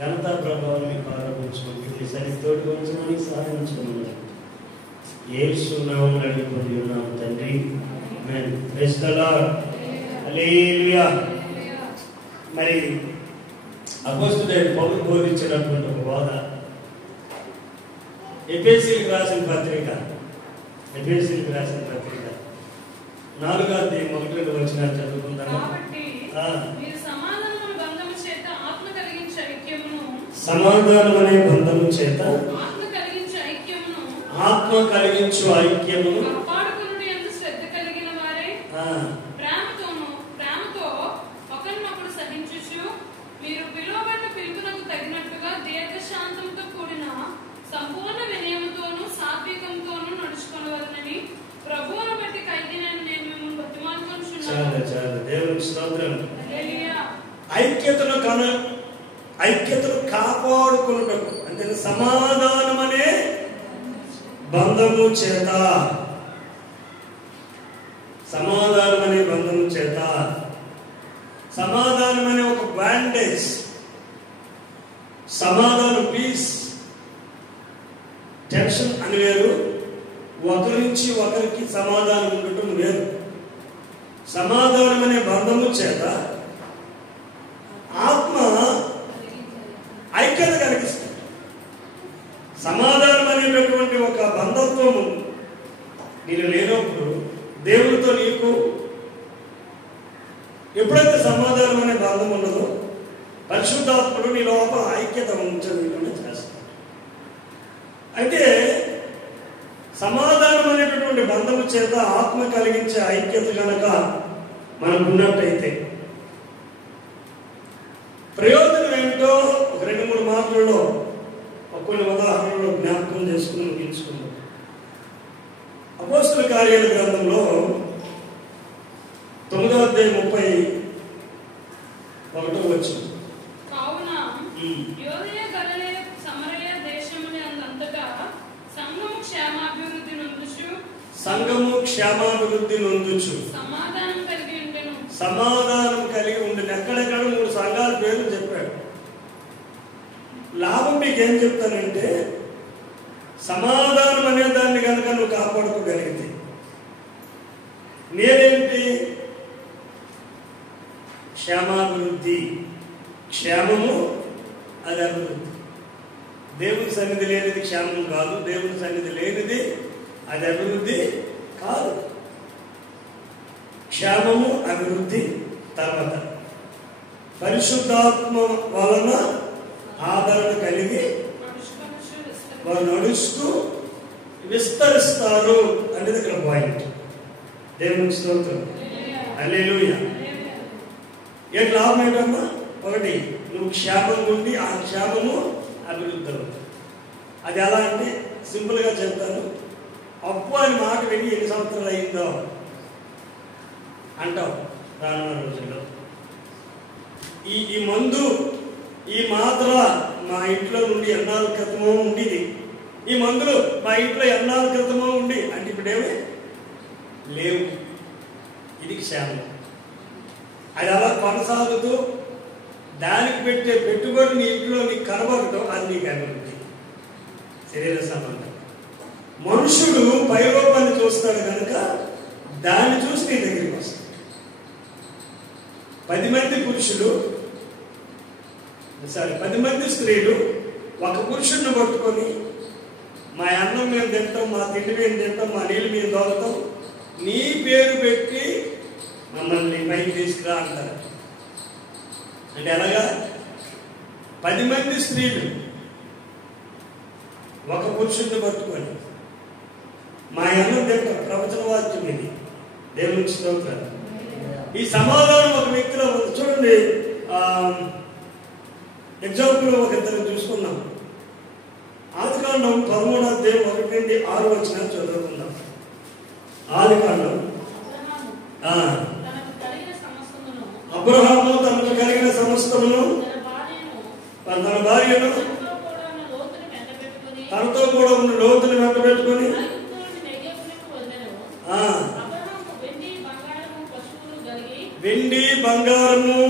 ఘనతా ప్రభావం మీకు ఆరోపించుకుంటూ ఈ సరి తోటి ఉంచమని సాధించుకున్నాను. యేసు నామమున అడిగిపోయి ఉన్నాము తండ్రి. Amen. Praise the Lord. Hallelujah. మరి అపోస్తలుడైన పౌలు బోధించినటువంటి ఒక బోధ ఎఫెసీయులకు రాసిన పత్రిక 4వ అధ్యాయం 1-2 వచనాలు చదువుకుందాము. సమాధానం అనే బంధము చేత ఆత్మ కలిగించు ఐక్యమును మీరు పిలువబడిన పిలుపునకు తగినట్టుగా దీర్ఘశాంతంతో కూడిన సంపూర్ణ వినయముతోను సాత్వికంతోను నడుచుకొనవలెనని ప్రభువును బట్టి ఖైదీనైన నేను మిమ్మల్ని బతిమాలుకొనుచున్నాను. చాలు దేవునికి స్తోత్రం. హల్లెలూయా. ఐక్యతను కాపాడుకున్నటకు అంటే సమాధానం అనే బంధము చేత సమాధానం అనే ఒక బ్యాండేజ్, సమాధానం పీస్. టెన్షన్ అని వేరు, ఒకరి నుంచి ఒకరికి సమాధానం ఉండటం వేరు. సమాధానం అనే బంధము చేత ఆత్మ ఐక్యత కలిగిస్తుంది. సమాధానం అనేటటువంటి ఒక బంధత్వము నేను లేనప్పుడు దేవుడితో నీకు ఎప్పుడైతే సమాధానం అనే బంధం ఉండదో పరిశుద్ధాత్ముడు నీ లోపల ఐక్యత ఉంచకుండా చేస్తాడు. అయితే సమాధానం అనేటటువంటి బంధము చేత ఆత్మ కలిగించే ఐక్యత కనుక మనకున్నట్టయితే ప్రయోజనం ఏమిటో ఒక 2-3 మాటలలో కొన్ని ఉదాహరణలు జ్ఞాపకం చేసుకుని ముగించుకున్నాం. అపోస్తలుల కార్యాల గ్రంథంలో 9వ అధ్యాయం 31వ వచనం. కావున యోదయ గలిలయ సమరయ దేశముల అంతటా సంఘము క్షేమాభివృద్ధి నొందుచు సమాధానం కలిగి ఉండేను. ఎక్కడెక్కడ 3 సంఘాల పేర్లు చెప్పాడు. లాభం మీకు ఏం చెప్తానంటే సమాధానం అనే దాన్ని కనుక నువ్వు కాపాడుకోగలిగితే నేనేంటి క్షేమాభివృద్ధి, క్షేమము అది అభివృద్ధి. దేవుని సన్నిధి లేనిది క్షేమం కాదు, దేవుని సన్నిధి లేనిది అది అభివృద్ధి కాదు. క్షేమము అభివృద్ధి. తర్వాత పరిశుద్ధాత్మ వలన ఆదరణ కలిగి వారు నడుస్తూ విస్తరిస్తారు అనేది ఇక్కడ పాయింట్. దేవునికి స్తోత్రం. హల్లెలూయా. ఏంటి లాభం ఏంటమ్మా? ఒకటి, నువ్వు క్షేమం ఉండి ఆ క్షేమము అభివృద్ధి అవుతుంది. అది ఎలా అంటే సింపుల్గా చెప్తాను. అప్పు అని మాట విని ఎన్ని సంవత్సరాలు అయిందో అంటావు రానున్న రోజుల్లో. ఈ మందు, ఈ మాత్ర మా ఇంట్లో నుండి ఎన్నాళ్ళ క్రితమో ఉండేది, ఈ మందులు మా ఇంట్లో ఎన్నాళ్ళ క్రితమో ఉండి అంటే ఇప్పుడేమి లేవు. ఇది క్షేమం. అది అలా కొనసాగుతూ దానికి పెట్టే పెట్టుబడి నీ ఇంట్లో నీకు కనబడటం అది నీకు అభివృద్ధి. శరీర సంబంధం. మనుషుడు పైరూపాన్ని చూస్తాడు కనుక దాన్ని చూసి నీ దగ్గరికి వస్తాడు. 10 మంది పురుషులు 10 మంది స్త్రీలు ఒక పురుషుడిని పట్టుకొని మా అన్నం మేము తింటాం, మా తిండి మేము తింటాం, మా నీళ్ళు మేము తోలుతాం, నీ పేరు పెట్టి మమ్మల్ని పైకి తీసుకురా అంటారు. అంటే ఎలాగా? 10 మంది స్త్రీలు ఒక పురుషుడిని పట్టుకొని మా అన్నం తింటాం. ప్రవచన వాక్యం ఇది. దేవునికి స్తోత్రం. ఈ సమాధానం ఒక వ్యక్తిలో ఉంది. చూడండి, ఎగ్జాంపుల్ ఒక ఇద్దరు చూసుకున్నాం. ఆదికాండం 13వ అధ్యాయం 1-6 చదువుకుందాం. ఆదికాండం. అబ్రహాము తనకు కలిగిన సమస్తమును తన భార్యను తనతో కూడా ఉన్న లోతుని వెంట పెట్టుకొని వెండి బంగారము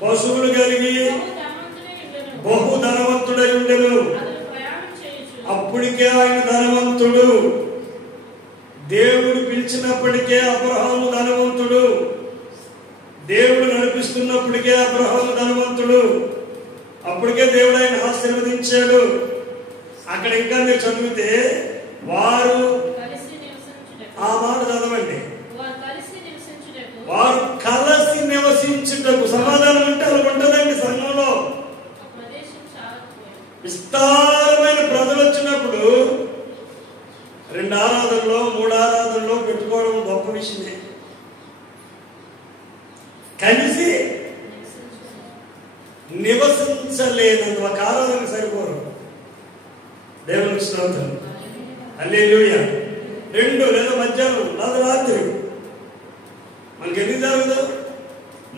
పశువులు కలిగి బహు ధనవంతుడై ఉండెను. అప్పటికే ఆయన ధనవంతుడు. దేవుడు పిలిచినప్పటికే అబ్రహాము ధనవంతుడు. దేవుడు నడిపిస్తున్నప్పటికే అబ్రహాము ధనవంతుడు. అప్పటికే దేవుడు ఆయన ఆశీర్వదించాడు. అక్కడ ఇంకా మీరు చదివితే వారు, ఆ మాట చదవండి, వారు కలిసి నివసించుటకు. సమాధానం అంటే అలా ఉంటుందండి సంఘంలో. విస్తారమైన ప్రజలు వచ్చినప్పుడు 2 ఆరాధనలో 3 ఆరాధనలో పెట్టుకోవడం గొప్ప విషయమే. కలిసి నివసించలేనంత ఒక ఆరాధనకు సరిపోరు. దేవునికి స్తోత్రం. హల్లెలూయా. 2 లేదా మధ్యాహ్నం లేదా రాత్రి మనకి ఎందుకు జరగదు?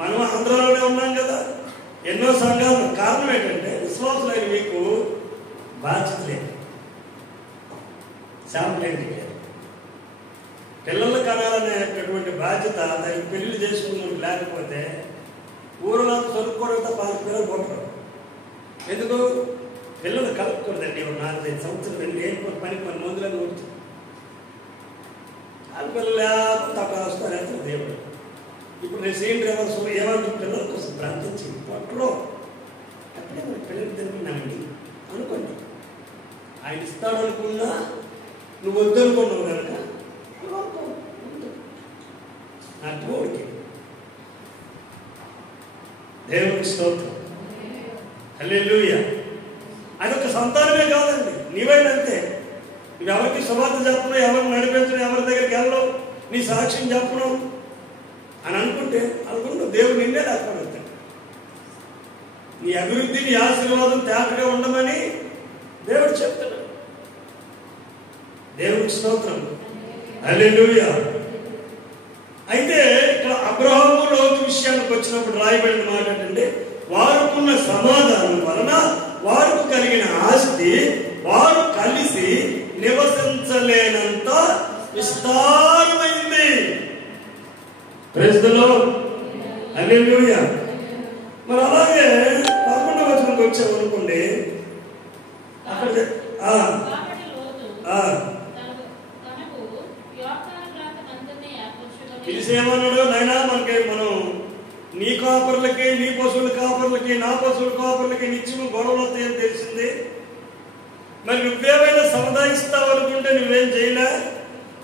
మనం ఆంధ్రాలోనే ఉన్నాం కదా, ఎన్నో సంఘాలు. కారణం ఏంటంటే విశ్వాసులైన మీకు బాధ్యత లేదు, శాంపులేంటి పిల్లలు కనాలనేటటువంటి బాధ్యత దానికి పెళ్లి చేసుకున్నట్టు లేకపోతే ఊరిలో చదువుకోవడంతో 4 పిల్లలు కొట్టరు. ఎందుకు? పిల్లలు కలుపుకోలేదండి. 4-5 సంవత్సరాలు వెళ్ళి ఏం పని మందులను ఊరుతుంది. ఆ పిల్లలు లేకపోతే అక్కడ వస్తారు దేవుడు. ఇప్పుడు నేను సీన్ డ్రైవర్స్ ఏమంటారు? పిల్లల కోసం ప్రార్థించి పట్టులో అప్పుడే మరి పిల్లలు తిరుగుతున్నామండి అనుకోండి. ఆయన ఇస్తాడు అనుకున్నా నువ్వు వద్దనుకున్నావు కనుక నా తోడికి. దేవునికి స్తోత్రం. హల్లెలూయా. అదొక సంతానమే కాదండి, నీవైనంతే. నువ్వు ఎవరికి సువార్త చెప్పను, ఎవరిని నడిపించను, ఎవరి దగ్గరికి వెళ్ళవు, నీ సాక్ష్యం చెప్పను అని అనుకుంటే దేవుడు నిన్నే లేకపోతే నీ అభివృద్ధి, నీ ఆశీర్వాదం తేటగా ఉండమని దేవుడు చెప్తాడు. దేవునికి స్తోత్రం. హల్లెలూయా. అయితే ఇక్కడ అబ్రహాము లోతు విషయానికి వచ్చినప్పుడు రాయబడిన మాట ఏంటంటే, వారుకున్న సమాధానం వలన వారికి కలిగిన ఆస్తి వారు కలిసి నివసించలేనంత విస్తారమైంది. Praise the Lord. హల్లెలూయా. మరి అలాగే 11వ వచనంకి వచ్చామనుకోండి, అక్కడ పిలిచేమన్నాడు, నాయనా మనం నీ కాపర్లకి, నీ పశువుల కాపర్లకి, నా పశువుల కాపర్లకి నిత్యము గొడవలు వస్తాయని తెలిసింది. మరి నువ్వేమైనా సముదాయిస్తావు అనుకుంటే నువ్వేం చేయలే.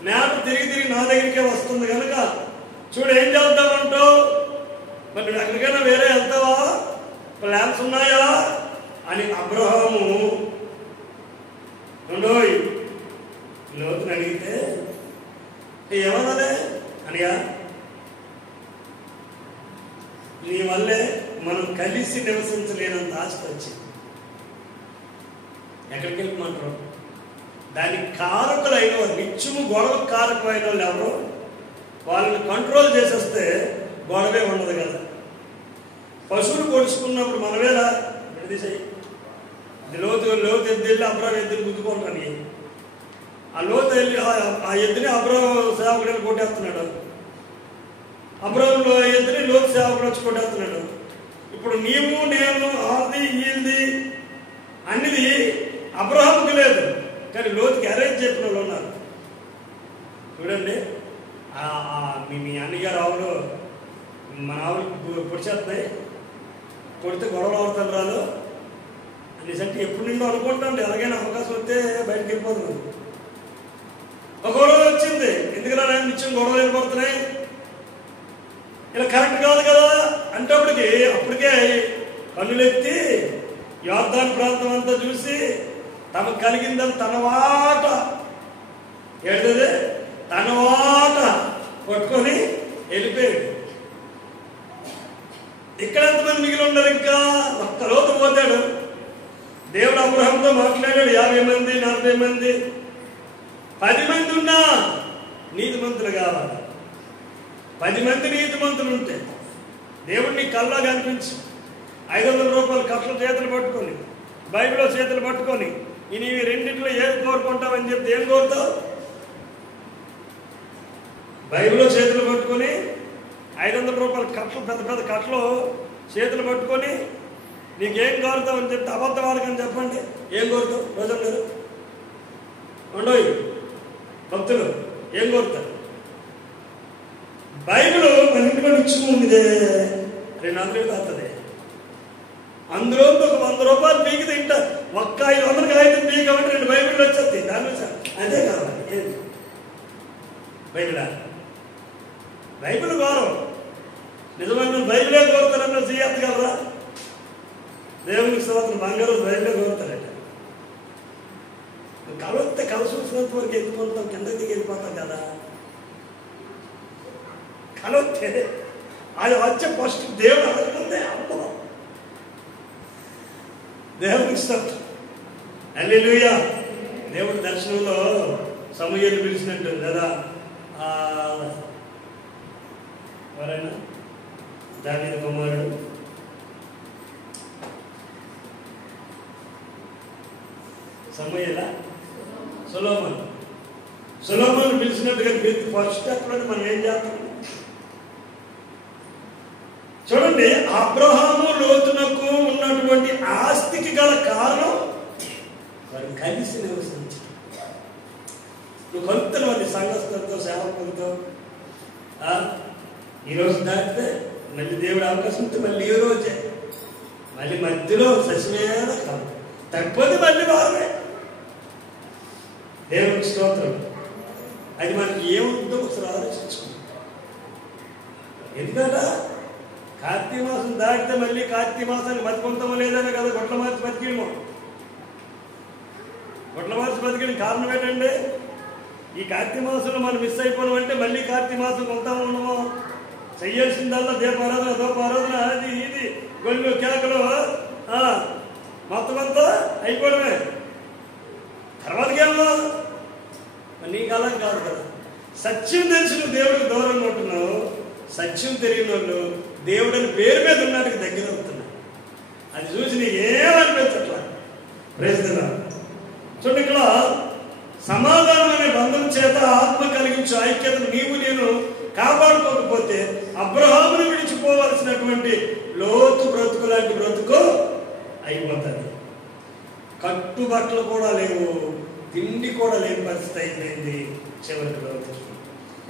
మేత తిరిగి నా దగ్గరికే వస్తుంది కనుక చూడు ఏం చేద్దామంటావు. మరి నువ్వు ఎక్కడికైనా వేరే వెళ్తావా, ప్లాన్స్ ఉన్నాయా అని అబ్రహాము లోతుని అడిగితే ఏమన్నదే అనియా, నీ వల్లే మనం కలిసి నివసించలేనంత ఆస్తి వచ్చింది. ఎక్కడికి వెళ్ళమంటారు? దానికి కారకులైన వారు, నిత్యము గొడవ కారకులైన వాళ్ళు ఎవరో వాళ్ళని కంట్రోల్ చేసేస్తే గొడవే ఉండదు కదా. పశువులు పొడుచుకున్నప్పుడు మనమేలా విడదీసాయి. లోతు ఎద్దు అబ్రాహం ఎద్దుని గుద్దుకుంటాను. ఆ లోతు వెళ్ళి ఆ ఎద్దుని అబ్రాహం సేవకుడు కొట్టేస్తున్నాడు. అబ్రాహంలో ఎద్దుని లోతు సేవకుడు వచ్చి కొట్టేస్తున్నాడు. ఇప్పుడు నీవు నేను ఆది ఈల్ది అన్నిది అబ్రహాముకి లేదు, కానీ లోతుకి అరేంజ్ చెప్పిన వాళ్ళు ఉన్నారు. చూడండి, మీ అన్నగారు ఆవులు మన ఆవులు పొడిచేస్తున్నాయి, కొడితే గొడవలు అవుతాను రాదు అనేసంటే ఎప్పుడు నిండో అనుకుంటాండి. ఎలాగైనా అవకాశం వస్తే బయటకు వెళ్ళిపోతుంది. ఒక గొడవ వచ్చింది, ఎందుకలా నిత్యం గొడవలు ఏర్పడుతున్నాయి, ఇలా కరెక్ట్ కాదు కదా అంటే అప్పటికే కన్నులెత్తి యోర్దాను ప్రాంతం అంతా చూసి తమకు కలిగిందని తన వాట ఏంటది తన వాట పట్టుకొని వెళ్ళిపోయాడు. ఇక్కడ ఎంతమంది మిగిలి ఉన్నారు? ఇంకా ఒక్క లోతు పోతాడు. దేవుడు అబ్రహాంతో మాట్లాడాడు. 50 మంది 40 మంది 10 మంది ఉన్నా నీతిమంతులు కావాలి. 10 మంది నీతిమంతులు ఉంటే దేవుడు నీ కళ్ళలో కనిపించి 500 రూపాయలు కట్టలు చేతులు పట్టుకొని, బైబిల్లో చేతులు పట్టుకొని, నీవి రెండింటిలో ఏది కోరుకుంటావని చెప్తే ఏం కోరుతావు? బైబిల్లో చేతులు పట్టుకొని 500 రూపాయల కట్టలు, పెద్ద పెద్ద కట్టలు చేతులు పట్టుకొని నీకేం కోరుతామని చెప్తే అబద్ధం ఆడకని చెప్పండి. ఏం కోరుతావు రోజు గారు? ఉండవు భక్తులు ఏం కోరుతారు? బైబిల్ మన ఇంటి మీద ఇచ్చి ఉందిదే 200 తాగుతుంది. అందులో ఒక 100 రూపాయలు పీకి తింటా, ఒక్క 500 కాగితం పీకి కాబట్టి 2 బైబిల్ వచ్చేది. దాని అదే కావాలి. ఏది బైబిల్ గౌరవం. నిజమైన బైబిలే కోరుతారన్న చేయగలరా? దేవునికి స్తోత్రం. బంగారు బైబిలే కోరుతారట. కలవస్తే కలిసి వచ్చినంత వరకు ఎత్తుకుంటాం, కిందకి దిగి వెళ్ళిపోతాం కదా. కలవస్తే అది వచ్చే ఫస్ట్ దేవుడు అడగకుందే అమ్మో. దేవునికి స్తోత్రం. హల్లెలూయా. దేవుడి దర్శనంలో సమూయేలు పిలిచినట్టు కదా, ఎవరైనా దావీదు కుమారుడు సమూయేలా సొలొమోను పిలిచినట్టుగా ఫస్ట్ స్టెప్లో మనం ఏం చేస్తాం చూడండి. అబ్రహాము లోతునకు ఉన్నటువంటి ఆస్తికి గల కారణం వారు కలిసి నివసించారు. నువ్వు కలుపుతాను వారి సంఘస్థులతో సేవకులతో. ఈరోజు దాటితే మళ్ళీ దేవుడు అవకాశం ఉంటే మళ్ళీ ఈ రోజే మళ్ళీ మధ్యలో ససిమేద కాదు, తప్పది మళ్ళీ బాగా. దేవునికి స్తోత్రం. అది మనకి ఏముందో ఒకసారి ఆలోచించుకుంటాం. ఎందుకంటే కార్తీక మాసం దాటితే మళ్ళీ కార్తీక మాసాన్ని బతికొంతామో లేదనే కదా గొడ్ల మార్చి బతికిమో. గొడ్ల మార్చి బతికిన కారణం ఏంటంటే ఈ కార్తీక మాసంలో మనం మిస్ అయిపోవడం అంటే మళ్ళీ కార్తీక మాసం కొంటామో ఉన్నామో. చెయ్యాల్సిందల్లా దీపారాధన దోపారాధన అది ఇది గొల్లు కేకలు మొత్తం అంతా అయిపోవడమే. తర్వాతకేమో నీకు అలా కాదు కదా. సత్యం తెలిసిన దేవుడికి దూరంగా ఉంటున్నావు. సత్యం తెలియని వాళ్ళు దేవుడిని పేరు మీద ఉన్నాడికి దగ్గర అవుతున్నాడు. అది చూసి నీకు ఏమనిపించట్లా. ప్రయత్నం చూడండి, ఇక్కడ సమాధానం అనే బంధం చేత ఆత్మ కలిగించు ఐక్యతను నీవు నేను కాపాడుకోకపోతే అబ్రహామును విడిచిపోవలసినటువంటి లోతు బ్రతుకు లాంటి బ్రతుకు అయిపోతుంది. కట్టుబట్టలు కూడా లేవు, తిండి కూడా లేని పరిస్థితి అయిపోయింది చివరికి.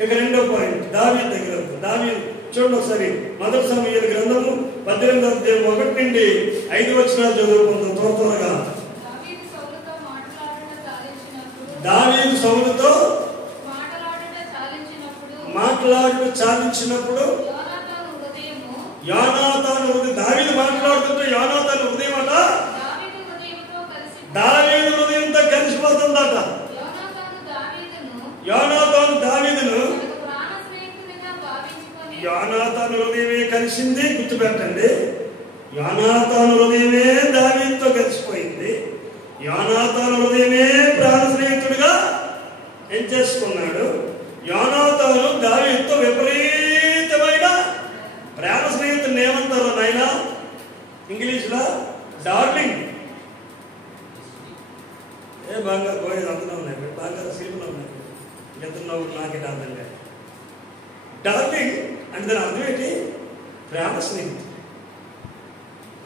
ఇక రెండో పాయింట్ దావీదు దగ్గర. దావీదు చూడండి ఒకసారి. మొదటి సమూయేలు గ్రంథము 18వ అధ్యాయం 1 నుండి 5 వచనాలు చదువుకుందాం త్వరగా. దావీదు సౌలుతో మాట్లాడుతూ చాలించినప్పుడు యోనాతాను హృదయం. దావీదు మాట్లాడుతుంటే యోనాతాను హృదయం అట దావీదు హృదయంతో కలిసిపోతుందట. యోనాతాను దావీదును యోనాతాను హృదయమే కలిసింది. గుర్తుపెట్టండి, యోనాతాను హృదయమే దావీదుతో కలిసిపోయింది. యోనాతాను హృదయమే ప్రాణ స్నేహితుడిగా ఏం చేసుకున్నాడు. యోనాతాను దావీదుతో విపరీతమైన ప్రాణ స్నేహితుడిని ఏమంటారు నాయన ఇంగ్లీష్లో? డార్లింగ్. ఏ బాగా పోయేది అందులో ఉన్నాయి, బాగా శిల్పులు ఉన్నాయి. ఎంతున్నావు నాకే అర్థం కాదు. డార్లింగ్ అంటే దాని అర్థం ఏంటి? ప్రాణ స్నేహితుడు.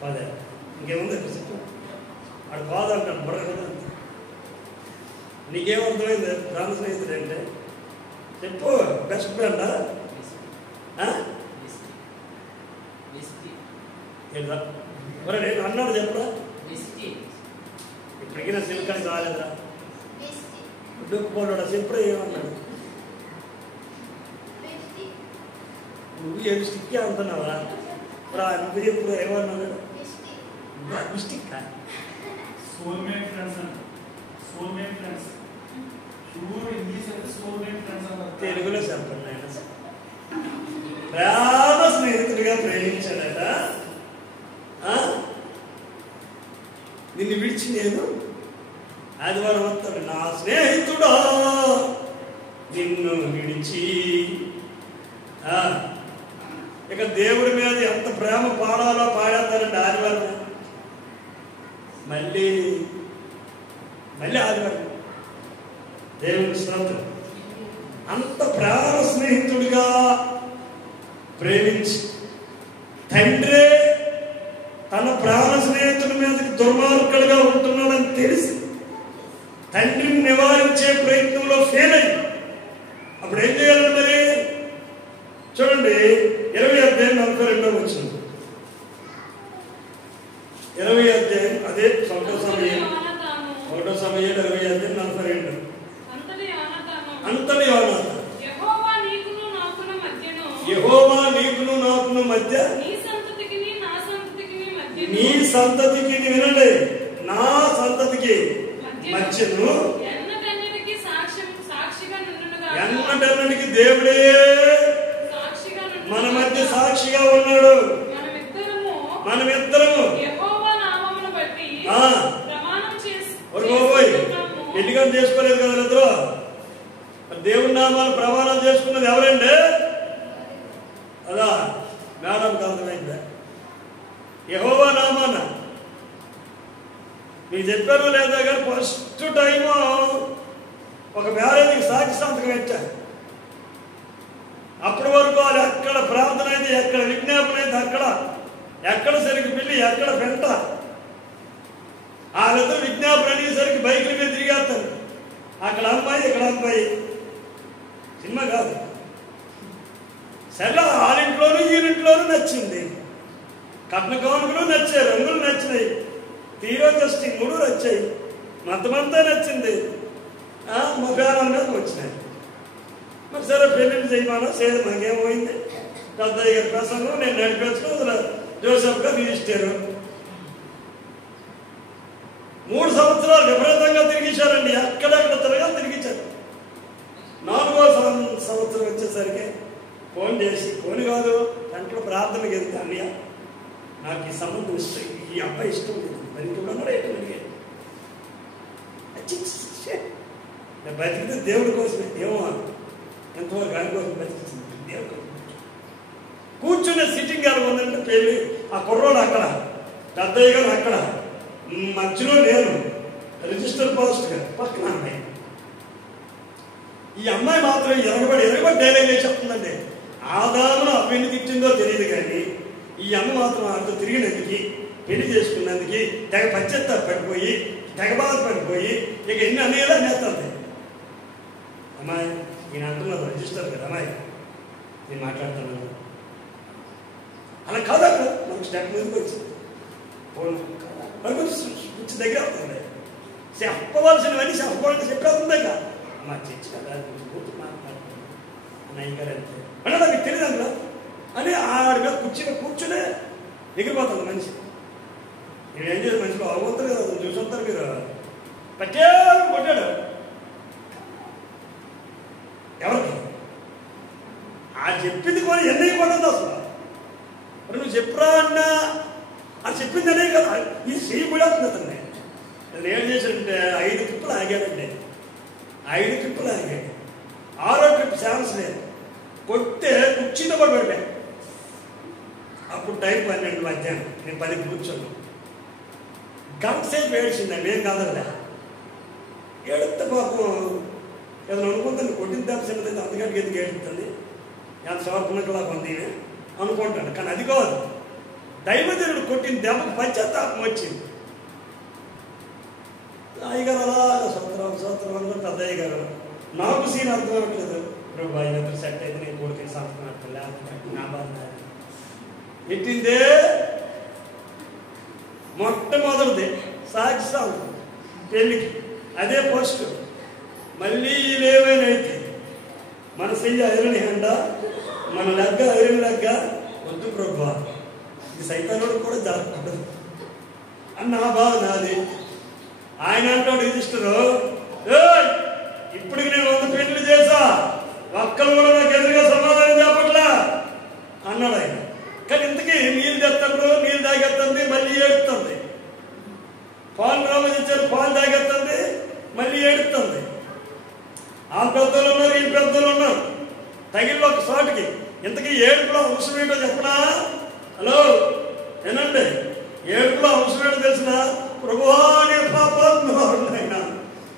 పదే ఇంకేముంది చెప్పు. అక్కడ బాధ అంటాను బుర్ర కదా. నీకేమర్థమైంది ప్రాణ స్నేహితుడు అంటే? చెప్పు. బెస్ట్ ఫ్రెండా? మరి నేను అన్నాడు చెప్పరా? ఇప్పటికైనా సిల్కని కాలేదురా. డుక్కుపోడా చెప్పుడు ఏమన్నాడు? నువ్వు ఏమి స్టిక్కే అంటున్నావా? నువ్వు ఎప్పుడు ఏమన్నాడు? మిస్టిక్ సోల్మేట్ ఫ్రెండ్స్ అంట. సోల్మేట్ ఫ్రెండ్స్ ప్యూర్ ఇంగ్లీష్ అంటే సోల్మేట్ ఫ్రెండ్స్ అంటారు. తెలుగులో చెప్పండి. ఆయన ప్రాణ స్నేహితుడిగా ప్రేమించాడట. నిన్ను విడిచి నేను ఆదివారం వస్తాడు. నా స్నేహితుడా నిన్ను విడిచి. ఇక దేవుడి మీద ఎంత ప్రేమ పాడాలో పాడేస్తారండి ఆదివారం. మళ్ళీ ఆదివారం. దేవుని స్తోత్రం. అంత ప్రాణ స్నేహితుడిగా ప్రేమించి తండ్రే తన ప్రాణ స్నేహితుల మీదకి దుర్మార్గుడుగా ఉంటున్నాడని తెలిసి తండ్రిని నివారించే ప్రయత్నంలో ఫెయిల్ అయ్యి అప్పుడు ఏం చేయాలి మరి? చూడండి 20:42 వచ్చింది. 20 అధ్యాయం అదే ఒకటో సమయం 20:42. అంతటి యోనాతాను యెహోవా నీకును నాకును మధ్య నీ సంతతికి వినండి, నా సంతతికి మధ్యను ఎన్నటన్నిటికి దేవుడే మన మధ్య సాక్షిగా ఉన్నాడు. మనమిద్దరము ఎన్నికలు చేసుకోలేదు కదా ఇద్దరు. దేవుడి నామాలు ప్రమాణం చేసుకున్నది ఎవరండి? అదా మేడంకి అర్థమైందా? యెహోవా నామాన మీకు చెప్పారో లేదా కానీ ఫస్ట్ టైము ఒక మ్యారేజ్కి సాక్షి సంతకం పెట్టారు. అప్పటి వరకు వాళ్ళు ఎక్కడ ప్రార్థన అయితే, ఎక్కడ విజ్ఞాపన అయితే అక్కడ, ఎక్కడ సరికి పిల్లి, ఎక్కడ పెంట. వాళ్ళిద్దరు విజ్ఞాపన అనేసరికి బైకుల మీద తిరిగేస్తారు. అక్కడ అమ్మాయి, ఇక్కడ అమ్మాయి. సినిమా కాదు. సరే వాళ్ళింట్లోనూ ఈయనింట్లోనూ నచ్చింది. కట్న కానుకలు నచ్చాయి, రంగులు నచ్చినాయి, తీరో టెస్టింగ్ 3 వచ్చాయి, మొత్తమంతా నచ్చింది. మొబైల్ మీద వచ్చినాయి. మరి సరే పెళ్ళిళ్ళు చేయమన్నా చేయదు. నాకేమైంది? పెద్దయ్య గారి ప్రసంగం నేను నడిపించుకుని జోసెఫ్ గారు రిజిస్టారు. 3 సంవత్సరాలు విపరీతంగా తిరిగించారండి. ఎక్కడెక్కడ తిరగా తిరిగించారు. 4వ సంవత్సరం వచ్చేసరికి ఫోన్ చేసి, ఫోన్ కాదు దాంట్లో ప్రార్థనకి వెళ్తే, అన్నయ్య నాకు ఈ సంబంధం ఇష్టం, ఈ అబ్బాయి ఇష్టం లేదు, మరి ఇంకొన్నాడు ఏంటో అడిగాను. బతికితే దేవుడి కోసమే. ఏమో ఎంతవరకు ఆయన కోసం బతికించింది దేవుడి కోసం. కూర్చునే సిట్టింగ్ గారు ఉందంటే పెళ్ళి, ఆ కుర్రోడు అక్కడ, పెద్దయ్య గారు అక్కడ, మధ్యలో నేను రిజిస్టర్ పోస్ట్ గారు పక్కన అమ్మాయి. ఈ అమ్మాయి మాత్రం ఎరగబడి డైలాగ్ వేసి చెప్తుందండి. ఆదామును అవ్వని తిట్టిందో తెలియదు కానీ ఈ అమ్మ మాత్రం ఆడితో తిరిగినందుకు, పెళ్లి చేసుకున్నందుకు తెగ పడిపోయి, తెగ బాధపడిపోయి ఇక ఎన్ని అనేలా నేస్తుంది. అమ్మాయి నేను అంటున్నాను రిజిస్టర్ కదా, అమ్మాయి నేను మాట్లాడుతున్నాను అలా కాదు. అక్కడ మనకు స్టెప్ మీదకి వచ్చింది. ఫోన్ వచ్చి దగ్గర అవుతుంది. చెప్పవలసినవన్నీ చెప్పేస్తుందా? అమ్మ చర్చి కదా మాట్లాడుతున్నాను అన్నయ్య గారు అంతే అంటే నాకు తెలియదు అందులో అని ఆడి మీద కూర్చునే ఎగిరిపోతుంది మనిషి. నేను ఏం చేసి మనిషిలో అవబోతారు కదా, చూసొస్తారు మీరు. కొట్టాడు ఎవరికి? ఆ చెప్పింది కూడా ఎన్నయ్య కొట్టదు అసలు. మరి నువ్వు చెప్పురా అన్నా అది చెప్పింది అనే కదా. ఇది చేయబోయేస్తుంది అతన్ని. నేను ఏం చేశానంటే 5 ట్రిప్పులు ఆగానండి. 5 ట్రిప్పులు ఆగాను. 6వ ట్రిప్ ఛాన్స్ లేదు. కొట్టే కుర్చీతో కూడా పడిపోయాను. అప్పుడు టైం 12 మధ్యాహ్నం. నేను 10 కూర్చోను. గంట సేపు ఏడ్చిందండి. ఏం కాదలే ఏడుస్తే పాపం ఏదైనా అనుకుంటాను. కొట్టిన దెబ్బ చిన్నది, అందుకంటే ఎందుకు ఏడుస్తుంది, ఎంత సమర్పణలా ఉంది అనుకుంటాను. కానీ అది కాదు, దైవజనుడు కొట్టిన దెబ్బకు పశ్చాత్తాపం వచ్చింది. అయ్యగారు అలాగా సంవత్సరం పెద్దయ్య గారు నాకు సీన్ అర్థం అవ్వట్లేదు. ప్రభు ఆయన సెట్ అయితే నేను కొడుకుని సంవత్సరం అర్థం లేకపోతే నా బాధ పెట్టిందే. మొట్టమొదటిది సాక్షి సాగుతుంది పెళ్ళికి, అదే ఫస్ట్. మళ్ళీ లేవైనైతే మన చెయ్యి ఐరన్ హ్యాండ, మన లెగ్గ ఐరన్ లెగ్గ వద్దు ప్రభు, ఇది సైతానుడు కూడా జరగకూడదు అని నా బాధ నాది. ఆయన అంటాడు రిజిస్టరు, ఇప్పటికి నేను 100 పెళ్లి చేశా, ఒక్కరు కూడా నాకు ఎదురుగా సమాధానం చెప్పట్లా అన్నాడు ఆయన. కానీ ఇంతకీ నీళ్ళు తెస్తాడు, నీళ్ళు తాగెత్తుంది, మళ్ళీ ఏడుస్తుంది. పాలు రామనిచ్చారు, పాలు తాగెత్తుంది, మళ్ళీ ఏడుస్తుంది. ఆ పెద్దలు ఉన్నారు, ఈ పెద్దలు ఉన్నారు, తగిలి ఒక చోటుకి. ఇంతకీ ఏడుపులో అంశం ఏంటో చెప్పనా? హలో ఏనండి, ఏడుపులో అంశం ఏంటో తెలిసిన? ప్రభువా నేను పాపాత్ముడైనా,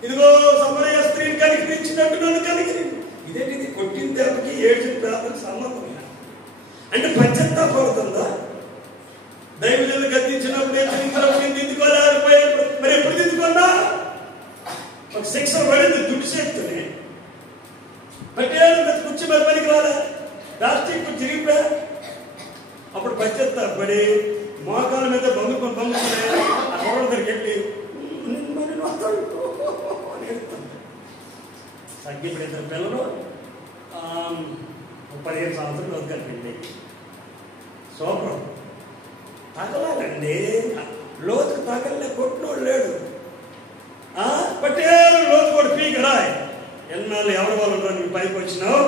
ఇదిగో సమరయ స్త్రీని కనికరించినట్టు నన్ను కనికరి. ఇదేంటిది? కొట్టిన దెబ్బకి ఏడ్చిన ప్రార్థనకు సంబంధం అంటే పశ్చాత్తాపడుతుందా? దైవజనులు గద్దించినప్పుడు దిద్దుకోలేకపోయాడు. మరి ఎప్పుడు దిద్దుకున్నా? ఒక శిక్ష పడింది దుడ్డు చేస్తూనే పట్టేయాలి కూర్చి మరి పనికి రాలే ప్లాస్టిక్ తిరిగిపోయా. అప్పుడు పడి మోకాల మీద బంగుకునే ఆ గొడవ దగ్గరికి వెళ్ళి తగ్గిప్పుడు ఇద్దరు పిల్లలు 15 సంవత్సరాలు వదిలి పెళ్ళి. సూపర్ తగలాలండి, లోతుకు తగలే కొట్టినోడు లేడు. పట్టేరు లోతు కూడా పీకరా. ఎన్నాళ్ళు ఎవరి వాళ్ళు ఉంటారు? నువ్వు పైకి వచ్చినావు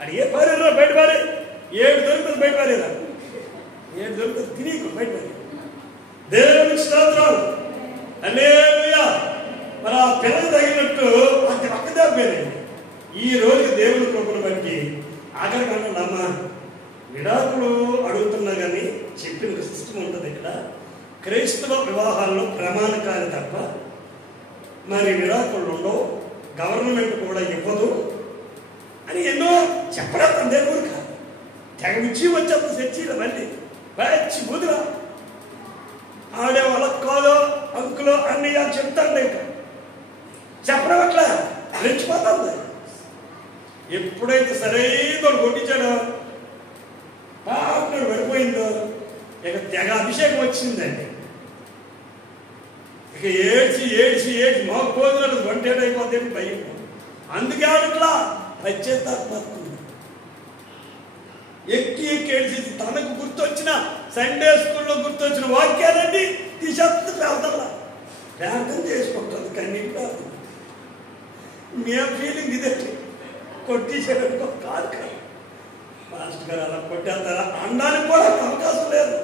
అది ఏ పారేరా బయట పారే. 7 దొరుకుతుంది బయట పారేరా. 7 దొరుకుతుంది తినీకు బయట పారే. దేవునికి స్తోత్రం. హల్లెలూయా. మరి ఆ పిల్లలు తగినట్టు అక్కదాపోయాను. ఈ రోజు దేవుని కృపను బట్టి ఆఖరికన్నా అమ్మ విడాకులు అడుగుతున్నా కానీ చెప్పిన సిస్టమ్ ఉంటుంది ఇక్కడ. క్రైస్తవ వివాహాల్లో ప్రమాణకాలు తప్ప మరి విడాకులు ఉండవు, గవర్నమెంట్ కూడా ఇవ్వదు అని ఎన్నో చెప్పడం అందే ఊరిక తెగ విచ్చి వచ్చేప్పుడు చర్చీలు మళ్ళీ వచ్చి బుధురా ఆడే వాళ్ళకి కాదో అంకులో అన్ని చెప్తాను. ఇంకా చెప్పడం అట్లా రెచ్చిపోతుంది. ఎప్పుడైతే సరైన కొట్టించాడో పాపడు పడిపోయిందో ఇక తెగ అభిషేకం వచ్చిందండి. ఇక ఏడ్చి ఏడ్చి ఏడ్చి మాకు భోజనాలు వంటేటైపోతే భయం. అందుకే అట్లా పశ్చాత్తాపడుతుంది. ఎక్కి ఎక్కి ఏడ్చి తనకు గుర్తొచ్చిన సండే స్కూల్లో గుర్తొచ్చిన వాక్యాలన్నీ తీసేస్తుంది. ప్రార్థన చేసుకుంటుంది కన్నీటి ప్రార్థన. మేము ఫీలింగ్ ఇదే కొట్టించేయడానికి కాదు కాదు మాస్టర్ గారు అలా కొట్టేస్తారా అనడానికి కూడా అవకాశం లేదు.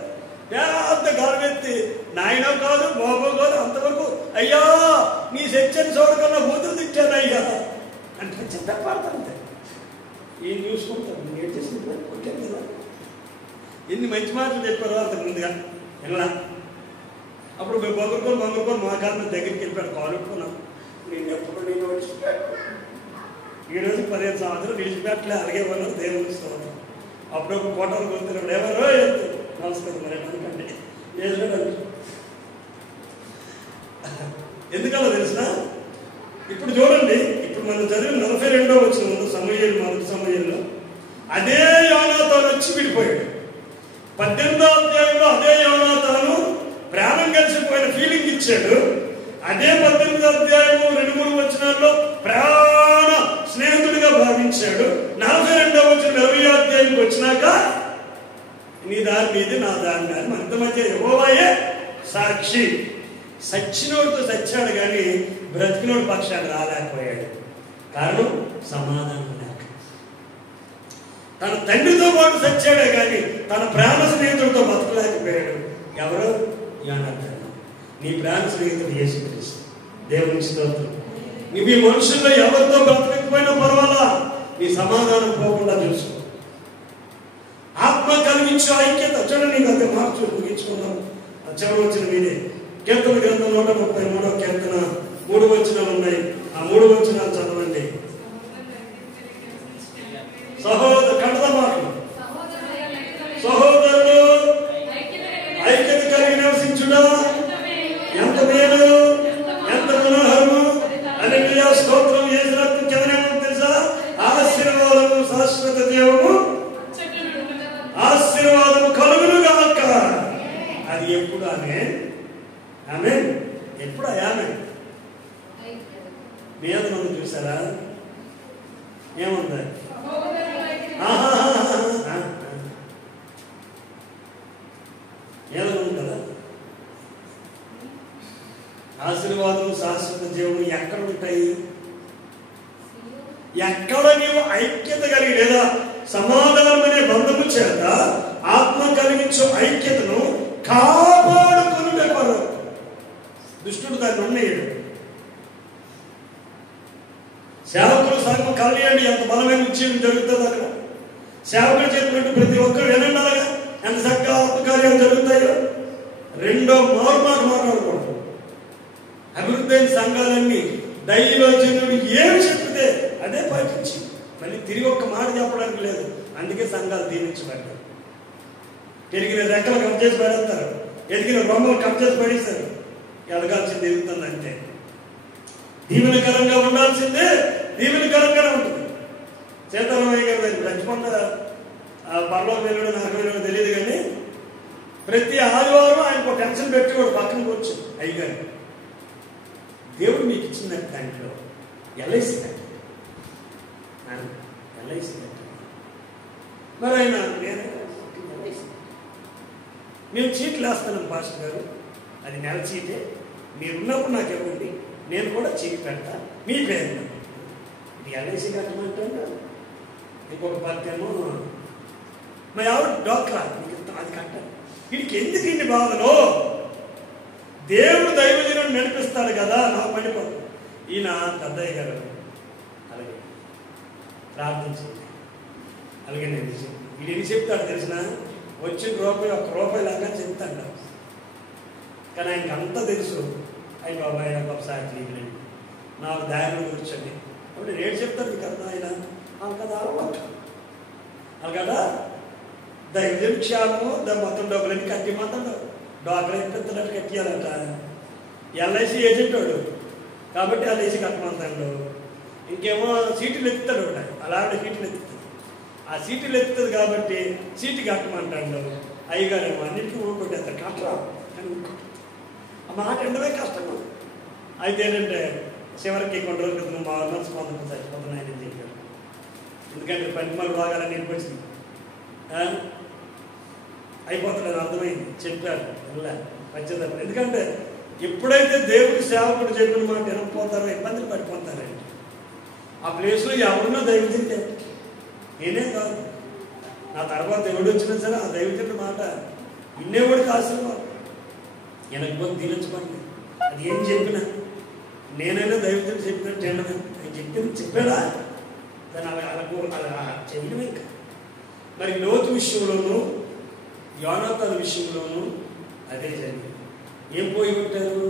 పెద్ద గర్వెత్తి నాయన కాదు బాబో కాదు అంతవరకు అయ్యా నీ సెచ్చని చూడకన్నా బూతులు తిట్టాను అయ్యా అంటే చిన్న పాడతాను. ఏం చూసుకుంటాను నేను చేసింది కొట్టాను కదా. ఎన్ని మంచి మాటలు చెప్పారో అంత ముందుగా ఎలా. అప్పుడు మేము బొంగురుకొని మా కాలం దగ్గరికి వెళ్ళిపోయాడు. కాలుకున్నాను నేను ఎప్పుడు నేను విడిచిపెట్టాను. ఈరోజు 15 సంవత్సరాలు విడిచిపెట్టలే. అలాగే వాళ్ళు దేవుని స్తోత్రం. అప్పుడు ఒక కోటలు కొడుతున్నాడు ఎవరో నమస్కారం మరి అనుకోండి. ఎందుకలా తెలిసిన ఇప్పుడు చూడండి. ఇప్పుడు మనం చదివిన 42వ వచనం ముందు సమూయేలు మొదటి సమూయేలులో అదే యోనాతాను వచ్చి విడిపోయాడు. 18వ అధ్యాయంలో అదే యోనాతాను ప్రాణం కలిసిపోయిన ఫీలింగ్ ఇచ్చాడు. అదే 18వ అధ్యాయము 2-3 వచనాల్లో ప్రాణ స్నేహితుడిగా భావించాడు. 42వ వచనం 20వ అధ్యాయంకి వచ్చినాక నీ దారి మీది నా దారి నాది అంత మధ్య యెహోవాయే సాక్షి. సచ్చినోడితో సచ్చాడు కానీ బ్రతికినోడి పక్షాన్ని రాలేకపోయాడు. కారణం సమాధానం లేక. తన తండ్రితో పాటు సచ్చాడే కానీ తన ప్రాణ స్నేహితుడితో బతకలేకపోయాడు. ఎవరు? యోనాతాను. నీ ప్రాణ స్నేహితుడు యేసుక్రీస్తు. దేవునికి స్తోత్రం. నువ్వు ఈ మనుషుల్లో ఎవరితో బ్రతకకపోయినా పర్వాలా, నీ సమాధానం పోకుండా చూసుకో. ఆత్మ కలిగించే ఐక్యత చూడండి. నీకు అంతే మార్చు ముగించుకున్నాను. చివరి వచ్చిన మీదే కీర్తన గ్రంథం 133వ కీర్తన 3 వచనాలు ఉన్నాయి. ఆ 3 వచనాలు చదవండి. కడత మాటలు సహోదరులు ఐక్యత కలిగి నివసించుడా ఎంత మేలు ఎంత మనోహరము. హల్లెలూయా స్తోత్రం. యేసురక్తం చెదనేమో తెలుసా? ఆశీర్వాదము శాశ్వత జీవము ఆశీర్వాదము కలుగును గాక. అది ఎప్పుడు ఆమె ఎప్పుడు ఆమె మీద మనం చూసారా ఏముంది? ఏదైనా కదా. ఆశీర్వాదం శాశ్వత జీవము ఎక్కడ ఉంటాయి? ఎక్కడ నీవు ఐక్యత కలిగి లేదా సమాధానం అనే బంధము చేత ఆత్మ కలిగించు ఐక్యతను కాపాడుకుని దుష్టుడు దాన్ని ఉన్నాడు. సేవకులు సంఘం కలియండి ఎంత బలమైన విషయం జరుగుతుంది అక్కడ. సేవకులు చెప్పినట్టు ప్రతి ఒక్కరు వినండాలిగా ఎంత చక్కగా ఆత్మకార్యాలు జరుగుతాయో. రెండో మాట మాట్లాడకూడదు. అభివృద్ధి అయిన సంఘాలన్నీ దైవజనుడు ఏమి చెప్తే అదే పాటించి మళ్ళీ తిరిగి ఒక్క మాట చెప్పడానికి లేదు. అందుకే సంఘాలు దీవించబడ్డారు. పెరిగిన రెక్కలు కట్ చేసి పడేస్తారు, ఎదిగిన రొమ్మలు కట్ చేసి పడేస్తారు. ఎదగాల్సింది ఎదుగుతుంది అంతే. దీవెనకరంగా ఉండాల్సిందే దీవెనకరంగానే ఉంటుంది. సీతారామయ్య గారు చచ్చిపోయిన పరలోకి వెళ్ళాడు నాకు వెళ్ళాడో తెలియదు కానీ ప్రతి ఆదివారం ఆయనకు ఒక టెన్షన్ పెట్టుకోడు పక్కన కూర్చొని, అయ్యగారు దేవుడు మీకు ఇచ్చిన దాంట్లో ఎల్ఐసి కట్టాడు, ఎల్ఐసి కట్టాడు. మరి ఆయన మేము చీట్లు వేస్తున్నాం పాస్టర్ గారు, అది నెల చీటే, మీరున్నప్పుడు నాకు ఇవ్వండి, నేను కూడా చీట్ పెడతా మీ పేరు. ఇది ఎల్ఐసి కట్టమంటాను. ఇంకొక పక్కేమో మరి ఎవరు డోక్రా అది కట్టాలి. వీడికి ఎందుకు ఇన్ని బాధలో? దేవుడు దైవజనుడు నడిపిస్తాడు కదా, నాకు పడిపోతుంది. ఈయన పెద్దయ్య గారు అలాగే ప్రార్థించింది, అలాగే నేను వీడు ఎన్ని చెప్తాడు తెలిసిన, వచ్చిన రూపాయి ₹1 లాగా చెప్తాడు. కానీ ఆయనకి అంతా తెలుసు. అయ్యి బాబాయ్ నాకు ఒకసారి తీయలేదు, నాకు దారిలో కూర్చొని అప్పుడు రేటు చెప్తాను మీకు అర్థం. ఆయన కదా అలవాటు అలాగదా దైవజన క్షేమము మొత్తం డబ్బులన్నీ కట్టి మొత్తం డాక్టర్ పెద్దలు కట్టియాలంట. ఎల్ఐసి ఏజెంట్ వాడు కాబట్టి ఎల్ఐసి కట్టమంటాడు. ఇంకేమో సీట్లు ఎత్తుతాడు వాడు, అలాంటి సీట్లు ఎత్తుతాడు. ఆ సీట్లు ఎత్తుతుంది కాబట్టి సీటు కట్టమంటాడు. అయ్యగారేమో అన్నింటికీ ఊరుకుంటేస్తారు, కట్టరా అని ఊరుకుంటాడు. ఆ మాట ఎండమే కష్టం. అయితే ఏంటంటే చివరికి కొన్ని రోజుల క్రితం మా మనసు పొందడం చచ్చిపోతున్నాయని చెప్పారు. ఎందుకంటే పంచమాలు బాగాలని వచ్చింది అయిపోతున్నారు, అర్థమైంది. చెప్పారు ఇలా పచ్చదనం. ఎందుకంటే ఎప్పుడైతే దేవుడి సేవకుడు చెప్పిన మాట వినకపోతారో ఇబ్బందులు పడిపోతారండి. ఆ ప్లేస్లో ఎవరున్నా దైవజనుడే, నేనే కాదు, నా తర్వాత ఎవడు వచ్చినా సరే ఆ దైవజనుడి మాట వినేవాడికి ఆశీర్వాదం. వెనకపోతే తినచ్చుకోండి, అది ఏం చెప్పినా నేనైనా దైవజనుడు చెప్పినట్టు ఏంటనే ఆయన చెప్పాడా దాన్ని అలా చేయడమే. ఇంకా మరి లోతు విషయంలోనూ యోనాతాను విషయంలోనూ అదే జరిగింది. ఏం పోయి ఉంటారు?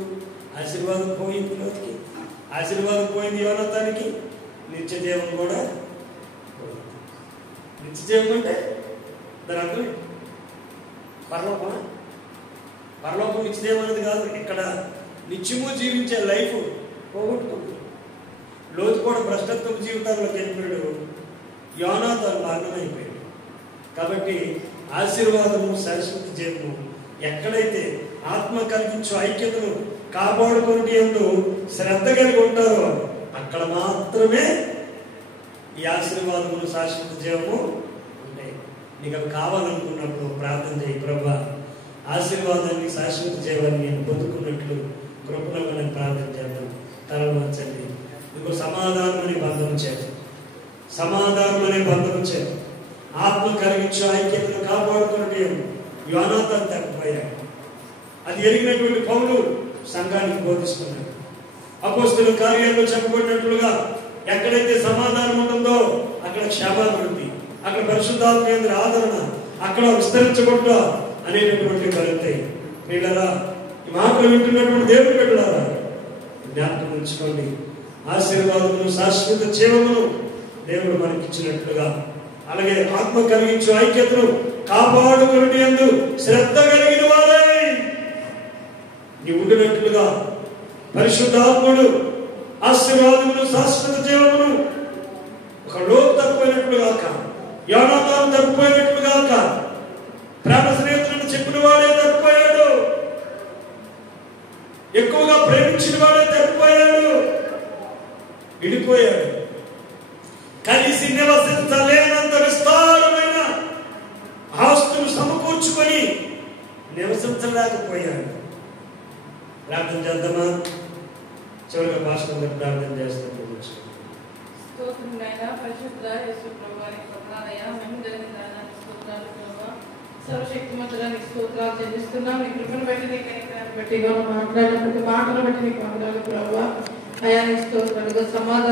ఆశీర్వాదం పోయింది లోతుకి, ఆశీర్వాదం పోయింది యోనాతానికి, నిత్యజీవం కూడా పోయింది. నిత్యజీవం అంటే దాని అర్థం పరలోకమా? పరలోకం నిత్యజీవం అనేది కాదు. ఇక్కడ నిత్యము జీవించే లైఫ్ పోగొట్టుకుంది. లోతు కూడా భ్రష్టత్వ జీవితాల్లో వెళ్ళిపోయాడు, యోనాతాను భాగమైపోయాడు. కాబట్టి ఆశీర్వాదము శాశ్వత జీవము ఎక్కడైతే ఆత్మ కలిగించు ఐక్యతను కాపాడుకునే శ్రద్ధ కలిగి ఉంటారో అక్కడ మాత్రమే ఈ ఆశీర్వాదమును శాశ్వత జీవము ఉంటాయి. నీకు అవి కావాలనుకున్నప్పుడు ప్రార్థన చేయి, ప్రభువా ఆశీర్వాదాన్ని శాశ్వత జీవాన్ని నేను పొందుకున్నట్లు కృపణగా నేను ప్రార్థన చేద్దాం. తరవంచండి. ఇంకో సమాధానం అనే బంధం చేద్దాం, సమాధానం అనే బంధం చేద్దాం. ఆత్మ కలిగించే ఐక్యతను కాపాడుకునే యోనాతాను తప్పిపోయాడు. అది ఎరిగినటువంటి పౌలు సంఘానికి బోధిస్తున్నాడు. అపోస్తలుల కార్యాల్లో చెప్పబడినట్లుగా ఎక్కడైతే సమాధానం ఉంటుందో అక్కడ క్షేమాభివృద్ధి, అక్కడ పరిశుద్ధాత్మ ఆదరణ, అక్కడ విస్తరించకుండా అనేటటువంటి కలుగుతాయి. పిల్లరా, ఈ మాటలు వింటున్నటువంటి దేవుని బిడ్డలారా జ్ఞాపకం ఉంచుకోండి. ఆశీర్వాదమును శాశ్వత జీవమును దేవుడు మనకిచ్చినట్లుగా అలాగే ఆత్మ కలిగించు ఐక్యతను కాపాడుకుని యందు శ్రద్ధ కలిగిన వారై నీవు ఉండినట్లుగా పరిశుద్ధాత్ముడు ఆశీర్వాదమును శాశ్వత జీవమును ఒక లోతు తప్పిపోయినట్లుగా యోనాతాను తప్పిపోయినట్లుగా ప్రేమ స్నేహితులను చెప్పిన వాడే తప్పిపోయాడు, ఎక్కువగా ప్రేమించిన వాడే తప్పిపోయాడు, విడిపోయాడు. కలిసి నివసించలేనంత విస్తారమైన ఆస్తులు సమకూర్చుకొని నివసించలేకపోయాడు. ప్రార్థన చేద్దామా? చివరిగా పాస్టర్ గారు ప్రార్థన చేస్తాం. సర్వశక్తిమంతుడానికి స్తోత్రాలు చెల్లిస్తున్నాం. నీ కృపను బట్టి నీ కనికరాన్ని బట్టి మాట్లాడిన ప్రతి మాటను బట్టి నీకు వందనాలు ప్రభువా. అయా నీ స్తోత్రాలుగా సమాధానం